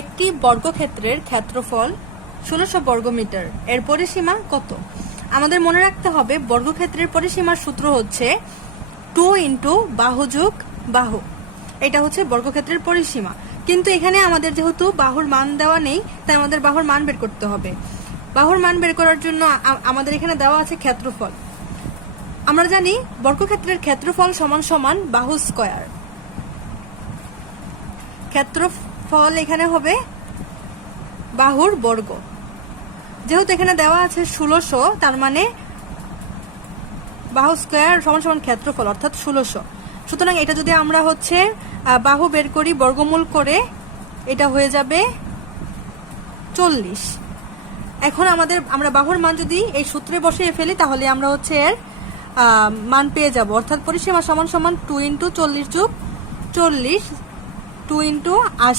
একটি বর্গক্ষেত্রের ক্ষেত্রফল 1600 বর্গমিটার, এর পরিসীমা কত? আমাদের মনে রাখতে হবে বর্গক্ষেত্রের পরিসীমার সূত্র হচ্ছে 2 ইন্টু বাহু যোগ বাহু। এটা হচ্ছে বর্গক্ষেত্রের পরিসীমা। কিন্তু এখানে আমাদের যেহেতু বাহুর মান দেওয়া নেই, তাই আমাদের বাহুর মান বের করতে হবে। বাহুর মান বের করার জন্য আমাদের এখানে দেওয়া আছে ক্ষেত্রফল। আমরা জানি বর্গক্ষেত্রের ক্ষেত্রফল সমান সমান বাহু স্কয়ার। ক্ষেত্রফল এখানে হবে বাহুর বর্গ। যেহেতু এখানে দেওয়া আছে 1600, তার মানে বাহু স্কয়ার সমান সমান ক্ষেত্রফল অর্থাৎ 1600। সুতরাং এটা যদি আমরা হচ্ছে বাহু বের করি বর্গমূল করে, এটা হয়ে যাবে 40। এখন আমরা বাহুর মান যদি এই সূত্রে বসিয়ে ফেলি, তাহলে আমরা হচ্ছে এর মান পেয়ে যাব, অর্থাৎ পরিসীমা সমান সমান 2 ইন্টু 40 যোগ 40, 2 ইন্টু 80।